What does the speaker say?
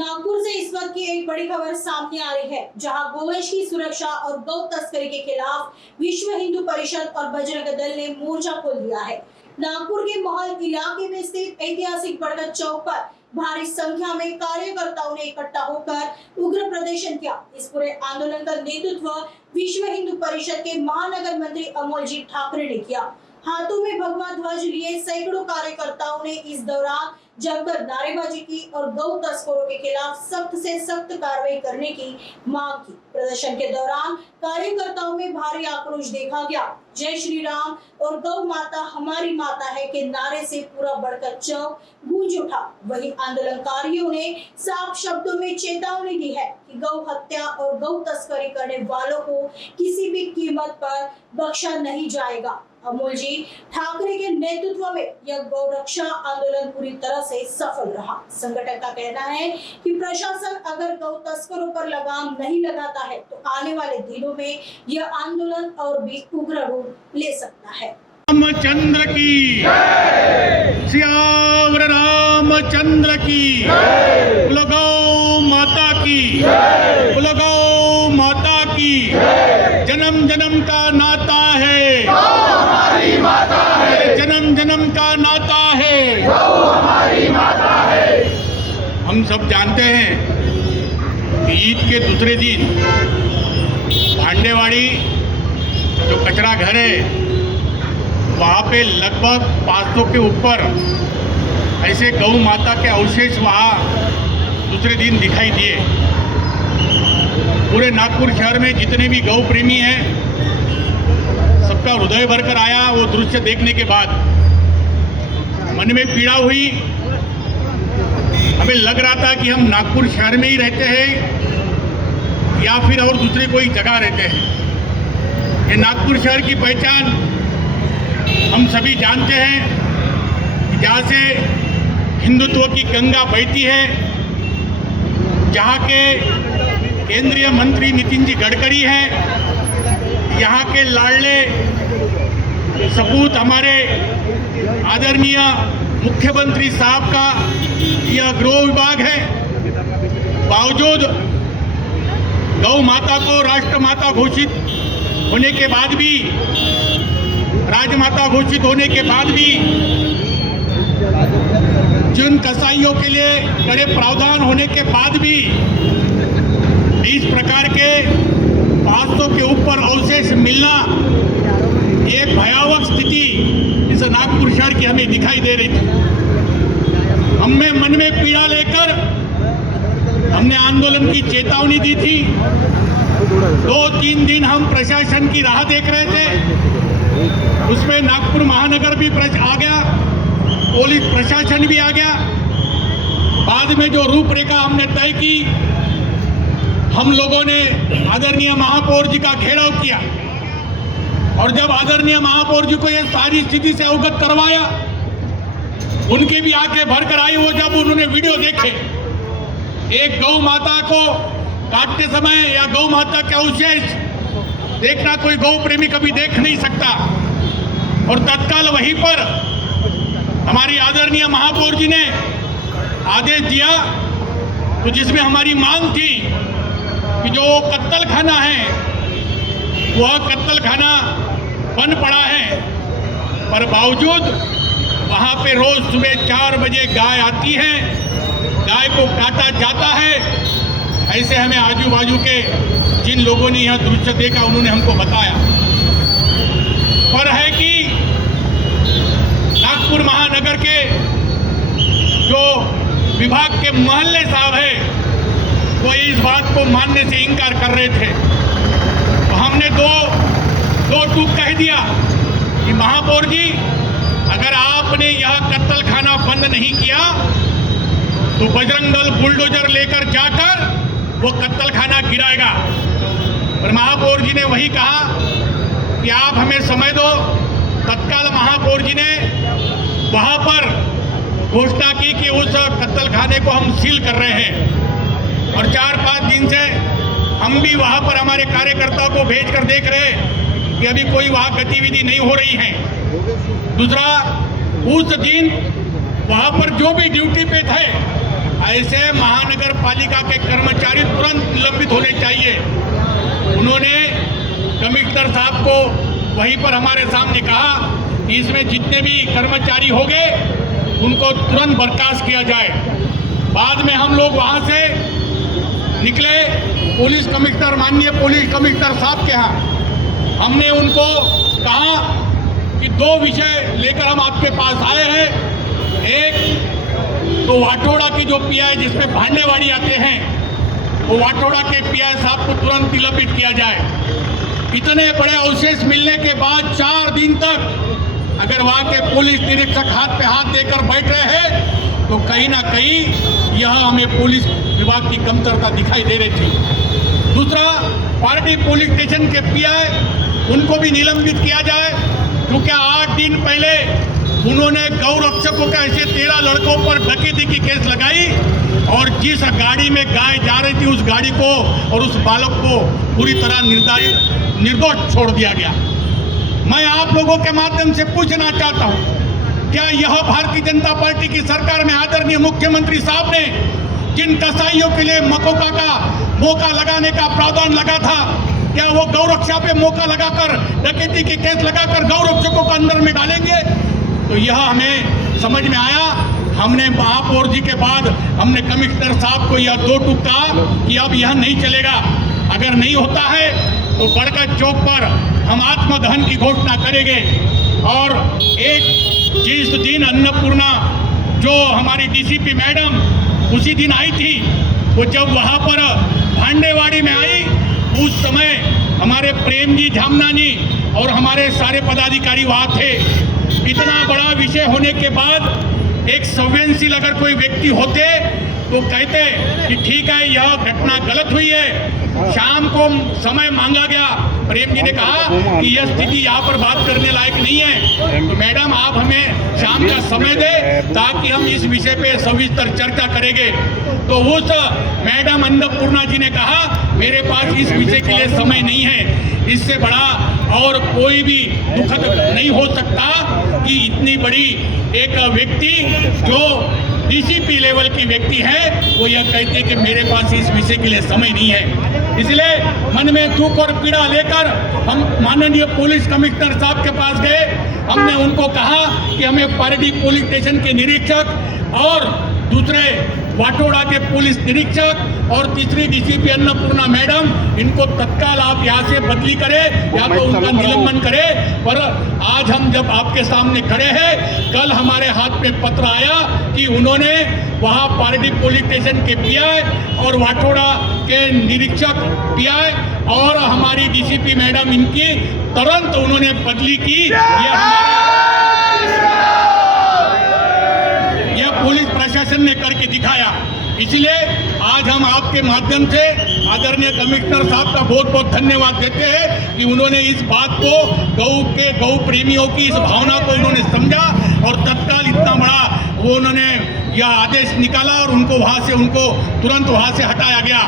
नागपुर से इस वक्त की एक बड़ी खबर सामने आ रही है, जहां गोवंश की सुरक्षा और गौ तस्करी के खिलाफ विश्व हिंदू परिषद और बजरंग दल ने मोर्चा खोल दिया है। नागपुर के महल इलाके में स्थित ऐतिहासिक बरगद चौक पर भारी संख्या में कार्यकर्ताओं ने इकट्ठा होकर उग्र प्रदर्शन किया। इस पूरे आंदोलन का नेतृत्व विश्व हिंदू परिषद के महानगर मंत्री अमोल जी ठाकरे ने किया। हाथों में भगवा ध्वज लिए सैकड़ों कार्यकर्ताओं ने इस दौरान जमकर नारेबाजी की और गौ तस्करों के खिलाफ सख्त से सख्त कार्रवाई करने की मांग की। प्रदर्शन के दौरान कार्यकर्ताओं में भारी आक्रोश देखा गया। जय श्री राम और गौ माता हमारी माता है के नारे से पूरा बरगद चौक गूंज उठा। वहीं आंदोलनकारियों ने साफ शब्दों में चेतावनी दी है कि गौ हत्या और गौ तस्करी करने वालों को किसी भी कीमत पर बख्शा नहीं जाएगा। अमोल जी ठाकरे के नेतृत्व में यह गौ रक्षा आंदोलन पूरी तरह से सफल रहा। संगठन का कहना है कि प्रशासन अगर गौ तस्करों पर लगाम नहीं लगाता है तो आने वाले दिनों में यह आंदोलन और भी उग्र रूप ले सकता है। रामचंद्र की सियावर रामचंद्र की गौ माता की गौ माता की जन्म जन्म का नाता है, हमारी माता है, जन्म जन्म का नाता है, हमारी माता है। हम सब जानते हैं कि ईद के दूसरे दिन भांडेवाड़ी जो कचरा घर है वहाँ पे लगभग 500 के ऊपर ऐसे गौ माता के अवशेष वहाँ दूसरे दिन दिखाई दिए। पूरे नागपुर शहर में जितने भी गौ प्रेमी हैं सबका हृदय भरकर आया। वो दृश्य देखने के बाद मन में पीड़ा हुई। हमें लग रहा था कि हम नागपुर शहर में ही रहते हैं या फिर और दूसरी कोई जगह रहते हैं। ये नागपुर शहर की पहचान हम सभी जानते हैं कि जहाँ से हिंदुत्व की गंगा बहती है, जहाँ के केंद्रीय मंत्री नितिन जी गडकरी हैं, यहाँ के लाडले सपूत हमारे आदरणीय मुख्यमंत्री साहब का यह गृह विभाग है। बावजूद गौ माता को राष्ट्रमाता घोषित होने के बाद भी, राजमाता घोषित होने के बाद भी, जिन कसाईयों के लिए कड़े प्रावधान होने के बाद भी इस प्रकार के 500 के ऊपर अवशेष मिलना एक भयावह स्थिति इस नागपुर शहर की हमें दिखाई दे रही थी। हमने मन में पीड़ा लेकर हमने आंदोलन की चेतावनी दी थी। 2-3 दिन हम प्रशासन की राह देख रहे थे। उसमें नागपुर महानगर भी आ गया, पुलिस प्रशासन भी आ गया। बाद में जो रूपरेखा हमने तय की, हम लोगों ने आदरणीय महापौर जी का घेराव किया और जब आदरणीय महापौर जी को यह सारी स्थिति से अवगत करवाया, उनकी भी आंखें भरकर आई। वो जब उन्होंने वीडियो देखे, एक गौ माता को काटते समय या गौ माता के अवशेष देखना कोई गौ प्रेमी कभी देख नहीं सकता। और तत्काल वहीं पर हमारी आदरणीय महापौर जी ने आदेश दिया, तो जिसमें हमारी मांग थी कि जो कत्ल खाना है वह कत्ल खाना बंद पड़ा है, पर बावजूद वहाँ पे रोज सुबह 4 बजे गाय आती है, गाय को काटा जाता है। ऐसे हमें आजू बाजू के जिन लोगों ने यह दृश्य देखा उन्होंने हमको बताया। पर है कि नागपुर महानगर के जो विभाग के मोहल्ले साहब है वो इस बात को मानने से इनकार कर रहे थे। तो हमने दो टूक कह दिया कि महापौर जी, अगर आपने यह कत्ल खाना बंद नहीं किया तो बजरंग दल बुलडोजर लेकर जाकर वो कत्ल खाना गिराएगा। पर महापौर जी ने वही कहा कि आप हमें समय दो। तत्काल महापौर जी ने वहाँ पर घोषणा की कि उस कत्ल खाने को हम सील कर रहे हैं और 4-5 दिन से हम भी वहाँ पर हमारे कार्यकर्ताओं को भेजकर देख रहे हैं कि अभी कोई वहाँ गतिविधि नहीं हो रही है। दूसरा, उस दिन वहाँ पर जो भी ड्यूटी पे थे ऐसे महानगर पालिका के कर्मचारी तुरंत निलंबित होने चाहिए। उन्होंने कमिश्नर साहब को वहीं पर हमारे सामने कहा कि इसमें जितने भी कर्मचारी होंगे उनको तुरंत बर्खास्त किया जाए। बाद में हम लोग वहाँ से निकले पुलिस कमिश्नर, माननीय पुलिस कमिश्नर साहब के यहाँ हमने उनको कहा कि दो विषय लेकर हम आपके पास आए हैं। एक तो वाटोड़ा की जो पीआई जिसमें भांडेवाड़ी आते हैं, वो वाटोड़ा के पीआई साहब को तुरंत निलंबित किया जाए। इतने बड़े अवशेष मिलने के बाद 4 दिन तक अगर वहाँ के पुलिस निरीक्षक हाथ पे हाथ देकर बैठ रहे हैं तो कहीं ना कहीं यह हमें पुलिस विभाग की कमतरता दिखाई दे रही थी। दूसरा, पार्टी पुलिस स्टेशन के पीआई उनको भी निलंबित किया जाए, क्योंकि 8 दिन पहले उन्होंने गौ रक्षकों के ऐसे 13 लड़कों पर डकैती की केस लगाई और जिस गाड़ी में गाय जा रही थी उस गाड़ी को और उस बालक को पूरी तरह निर्दोष छोड़ दिया गया। मैं आप लोगों के माध्यम से पूछना चाहता हूं, क्या यह भारतीय जनता पार्टी की सरकार में आदरणीय मुख्यमंत्री साहब ने जिन कसाईयों के लिए मकोका का मौका लगाने का प्रावधान लगा था, क्या वो गौ रक्षा पे मौका लगाकर डकैती की केस लगाकर गौ रक्षकों को अंदर में डालेंगे? तो यह हमें समझ में आया। हमने महापौर जी के बाद हमने कमिश्नर साहब को यह 2 टूक कहा कि अब यह नहीं चलेगा। अगर नहीं होता है तो बड़का चौक पर हम आत्मदहन की घोषणा करेंगे। और एक जिस दिन अन्नपूर्णा जो हमारी डीसीपी मैडम उसी दिन आई थी, वो जब वहाँ पर भांडेवाड़ी में आई उस समय हमारे प्रेम जी झामनानी और हमारे सारे पदाधिकारी वहाँ थे। इतना बड़ा विषय होने के बाद एक संवेदनशील अगर कोई व्यक्ति होते तो कहते कि ठीक है यह घटना गलत हुई है, शाम को समय मांगा गया। प्रेम जी ने कहा कि यह स्थिति यहाँ पर बात करने लायक नहीं है, तो मैडम आप हमें शाम का समय दें ताकि हम इस विषय पे सविस्तर चर्चा करेंगे। तो उस मैडम अन्नपूर्णा जी ने कहा मेरे पास इस विषय के लिए समय नहीं है। इससे बड़ा और कोई भी दुखद नहीं हो सकता कि इतनी बड़ी एक व्यक्ति जो डीसीपी लेवल की व्यक्ति है वो यह कहती है कि मेरे पास इस विषय के लिए समय नहीं है। इसलिए मन में दुख और पीड़ा लेकर हम माननीय पुलिस कमिश्नर साहब के पास गए। हमने उनको कहा कि हमें पारडी पुलिस स्टेशन के निरीक्षक और दूसरे वाटोड़ा के पुलिस निरीक्षक और तीसरी डीसीपी अन्नपूर्णा मैडम, इनको तत्काल आप यहाँ से बदली करें या तो उनका निलंबन करें। पर आज हम जब आपके सामने खड़े हैं, कल हमारे हाथ में पत्र आया कि उन्होंने वहाँ पारडी पुलिस स्टेशन के पीआई और वाटोड़ा के निरीक्षक पीआई और हमारी डीसीपी मैडम इनकी तुरंत उन्होंने बदली की। पुलिस प्रशासन ने करके दिखाया। इसलिए आज हम आपके माध्यम से आदरणीय कमिश्नर साहब का बहुत बहुत धन्यवाद देते हैं कि उन्होंने इस बात को गौ प्रेमियों की इस भावना को उन्होंने समझा और तत्काल इतना बड़ा वो उन्होंने यह आदेश निकाला और उनको तुरंत वहां से हटाया गया।